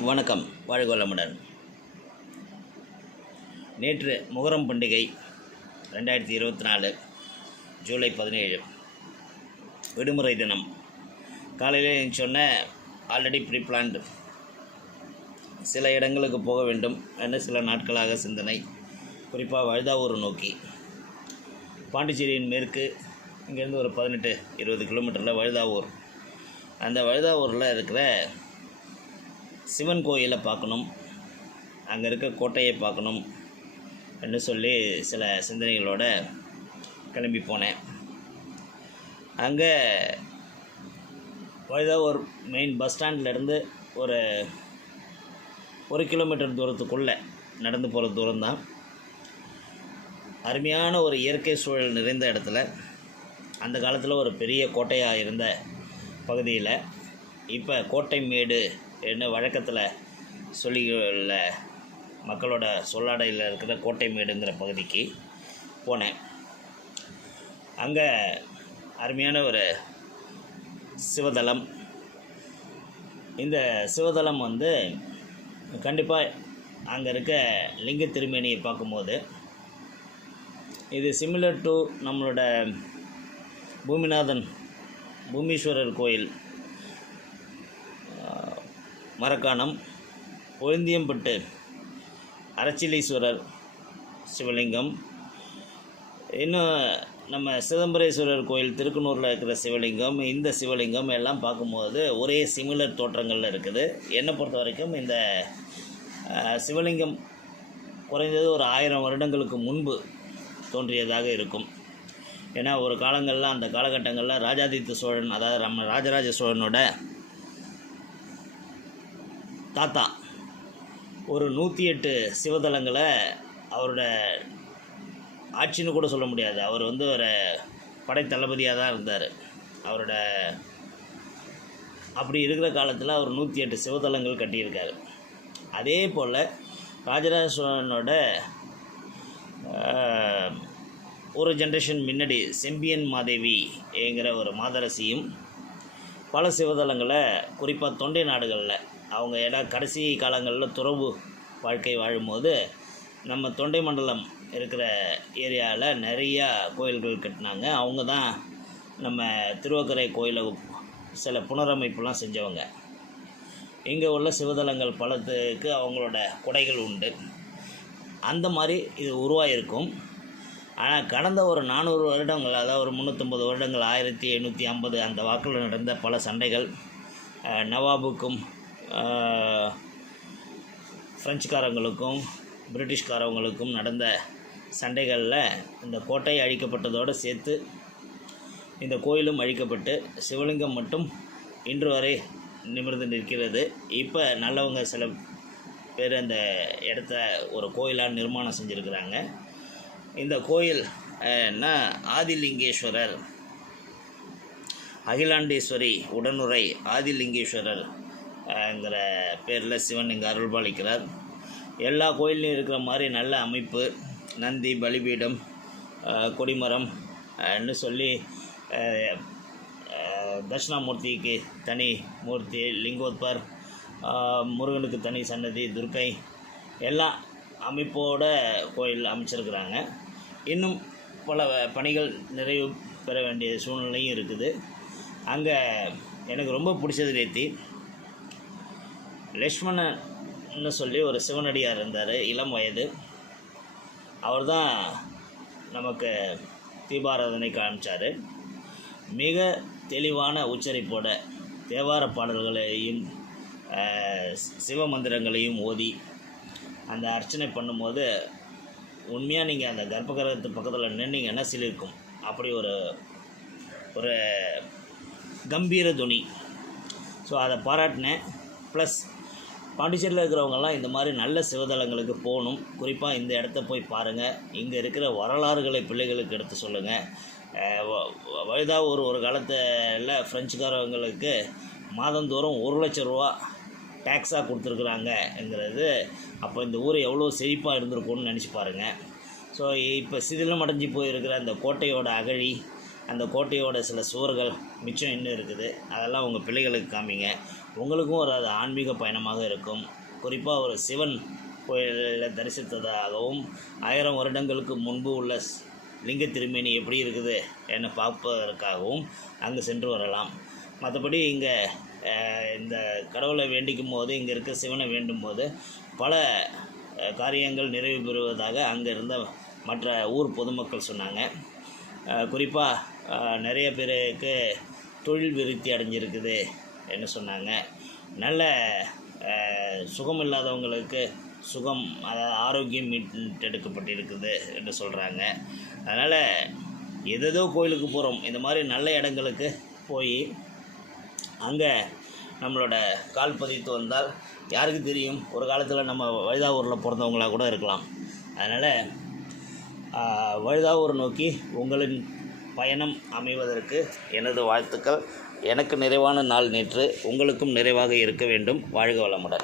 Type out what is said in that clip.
வணக்கம். வாழ்க வளமுடன். நேற்று முகரம் பண்டிகை ரெண்டாயிரத்தி இருபத்தி நாலு ஜூலை பதினேழு. விடுமுறை தினம். காலையில் சொன்ன ஆல்ரெடி ப்ரீ பிளான்டு சில இடங்களுக்கு போக வேண்டும் என்று சில நாட்களாக சிந்தனை. குறிப்பாக வழுதாவூர் நோக்கி. பாண்டிச்சேரியின் மேற்கு இங்கேருந்து ஒரு பதினெட்டு இருபது கிலோமீட்டரில் வழுதாவூர். அந்த வழுதாவூரில் இருக்கிற சிவன் கோயிலை பார்க்கணும். அங்கே இருக்க கோட்டையை பார்க்கணும் என்று சொல்லி சில சிந்தனைகளோடு கிளம்பி போனேன். அங்கே வழுதாவூர் மெயின் பஸ் ஸ்டாண்ட்லேருந்து ஒரு ஒரு கிலோமீட்டர் தூரத்துக்குள்ளே நடந்து போகிற தூரம்தான். அருமையான ஒரு இயற்கை சூழல் நிறைந்த இடத்துல அந்த காலத்தில் ஒரு பெரிய கோட்டையாக இருந்த பகுதியில் இப்போ கோட்டை மேடு என்ன வழக்கத்தில் சொல்லியுள்ள மக்களோட சொல்லாடையில் இருக்கிற கோட்டை மேடுங்கிற பகுதிக்கு போனேன். அங்கே அருமையான ஒரு சிவதலம் இந்த சிவதலம் வந்து கண்டிப்பாக அங்கே இருக்க லிங்க திருமேனியை பார்க்கும்போது இது சிமிலர் டு நம்மளோட பூமிநாதன் பூமீஸ்வரர் கோயில் மரக்காணம் ஒழுந்தியம்பட்டு அரச்சிலீஸ்வரர் சிவலிங்கம். இன்னும் நம்ம சிதம்பரேஸ்வரர் கோயில் திருக்குனூரில் இருக்கிற சிவலிங்கம் இந்த சிவலிங்கம் எல்லாம் பார்க்கும்போது ஒரே சிமிலர் தோற்றங்களில் இருக்குது. என்னை பொறுத்த வரைக்கும் இந்த சிவலிங்கம் குறைந்தது ஒரு ஆயிரம் வருடங்களுக்கு முன்பு தோன்றியதாக இருக்கும். ஏன்னா ஒரு காலங்களில் அந்த காலகட்டங்களில் ராஜாதித்த சோழன் அதாவது நம்ம ராஜராஜ சோழனோட தாத்தா. ஒரு நூற்றி எட்டு சிவதலங்களை அவரோட ஆட்சின்னு கூட சொல்ல முடியாது. அவர் வந்து ஒரு படைத்தளபதியாக தான் இருந்தார். அவரோட அப்படி இருக்கிற காலத்தில் அவர் நூற்றி எட்டு சிவதலங்கள் கட்டியிருக்காரு. அதே போல் ராஜராஜ சோழனோட ஒரு ஜென்ரேஷன் முன்னாடி செம்பியன் மாதேவி என்கிற ஒரு மாதரசியும் பல சிவதலங்களை குறிப்பாக தொண்டை நாடுகளில் அவங்க இட கடைசி காலங்களில் துறவு வாழ்க்கை வாழும்போது நம்ம தொண்டை மண்டலம் இருக்கிற ஏரியாவில் நிறையா கோயில்கள் கட்டினாங்க. அவங்க தான் நம்ம திருவக்கரை கோயிலை சில புனரமைப்புலாம் செஞ்சவங்க. இங்கே உள்ள சிவதலங்கள் பலத்துக்கு அவங்களோட கொடைகள் உண்டு. அந்த மாதிரி இது உருவாகிருக்கும் ஆனால் கடந்த ஒரு நானூறு வருடங்கள் அதாவது ஒரு முந்நூற்றம்பது வருடங்கள் ஆயிரத்தி எண்ணூற்றி ஐம்பது அந்த வாக்கில் நடந்த பல சண்டைகள் நவாபுக்கும் ஃப்ரெஞ்சுக்காரவங்களுக்கும் பிரிட்டிஷ்காரவங்களுக்கும் நடந்த சண்டைகளில் இந்த கோட்டை அழிக்கப்பட்டதோடு சேர்த்து இந்த கோயிலும் அழிக்கப்பட்டு சிவலிங்கம் மட்டும் இன்று வரை நிமிர்ந்து நிற்கிறது. இப்போ நல்லவங்க சில பேர் அந்த இடத்த ஒரு கோயிலாக நிர்மாணம் செஞ்சுருக்கிறாங்க. இந்த கோயில் என்ன? ஆதிலிங்கேஸ்வரர் அகிலாண்டேஸ்வரி உடனுரை ஆதிலிங்கேஸ்வரர் ங்கிற பேரில் சிவன் இங்கே அருள்பாலிக்கிறார். எல்லா கோயிலையும் இருக்கிற மாதிரி நல்ல அமைப்பு நந்தி பலிபீடம் கொடிமரம் ன்னு சொல்லி தட்சிணாமூர்த்திக்கு தனி மூர்த்தி லிங்கோத்பர் முருகனுக்கு தனி சன்னதி துர்க்கை எல்லாம் அமைப்போட கோயில் அமைச்சிருக்கிறாங்க. இன்னும் பல பணிகள் நிறைவு பெற வேண்டிய சூழ்நிலையும் இருக்குது. அங்கே எனக்கு ரொம்ப பிடிச்சது நேத்தி. லக்ஷ்மணன்னு சொல்லி ஒரு சிவனடியார் இருந்தார் இளம் வயது. அவர் தான் நமக்கு தீபாராதனை காமிச்சார் மிக தெளிவான உச்சரிப்போட தேவார பாடல்களையும் சிவ மந்திரங்களையும் ஓதி அந்த அர்ச்சனை பண்ணும்போது உண்மையாக நீங்கள் அந்த கர்ப்பகிரகத்து பக்கத்தில் நின்னீங்கன்னா சிலிர்க்கும். அப்படி ஒரு ஒரு கம்பீர துணி. ஸோ அதை பாராட்டினேன். ப்ளஸ் பாண்டிச்சேரியில் இருக்கிறவங்கெல்லாம் இந்த மாதிரி நல்ல சிவதலங்களுக்கு போகணும். குறிப்பாக இந்த இடத்த போய் பாருங்கள் இங்கே இருக்கிற வரலாறுகளை பிள்ளைகளுக்கு எடுத்து சொல்லுங்கள் வழுதாவூர் ஒரு காலத்தில் ஃப்ரெஞ்சுக்காரவங்களுக்கு மாதந்தோறும் ஒரு லட்ச ரூபா டேக்ஸாக கொடுத்துருக்குறாங்கங்கிறது அப்போ இந்த ஊர் எவ்வளோ செழிப்பாக இருந்திருக்கும்னு நினச்சி பாருங்கள் ஸோ இப்போ சிதிலம் அடைஞ்சு போயிருக்கிற அந்த கோட்டையோட அகழி அந்த கோட்டையோட சில சுவர்கள் மிச்சம் இன்னும் இருக்குது. அதெல்லாம் உங்கள் பிள்ளைகளுக்கு காமிங்க. உங்களுக்கும் ஒரு அது ஆன்மீக பயணமாக இருக்கும். குறிப்பாக ஒரு சிவன் கோயிலில் தரிசித்ததாகவும் ஆயிரம் வருடங்களுக்கு முன்பு உள்ள ஸ்- லிங்க திருமேனி எப்படி இருக்குது என பார்ப்பதற்காகவும் அங்கு சென்று வரலாம். மற்றபடி இங்கே இந்த கடவுளை வேண்டிக்கும் போது இங்கே இருக்க சிவனை வேண்டும் போது பல காரியங்கள் நிறைவு பெறுவதாக அங்கே இருந்த மற்ற ஊர் பொதுமக்கள் சொன்னாங்க. குறிப்பாக நிறைய பேருக்கு தொழில் விருத்தி அடைஞ்சிருக்குது என்ன சொன்னாங்க. நல்ல சுகம் இல்லாதவங்களுக்கு சுகம் அதாவது ஆரோக்கியம் மீட்டெடுக்கப்பட்டிருக்குது என்று சொல்கிறாங்க அதனால் எதேதோ கோயிலுக்கு போகிறோம் இந்த மாதிரி நல்ல இடங்களுக்கு போய் அங்கே நம்மளோட கால் பதித்து வந்தால் யாருக்கு தெரியும்? ஒரு காலத்தில் நம்ம வழுதாவூரில் பிறந்தவங்களா கூட இருக்கலாம். அதனால் வழுதாவூர் நோக்கி உங்களின் பயணம் அமைவதற்கு எனது வாழ்த்துக்கள். எனக்கு நிறைவான நாள் நேற்று. உங்களுக்கும் நிறைவாக இருக்க வேண்டும். வாழ்க வளமுடன்.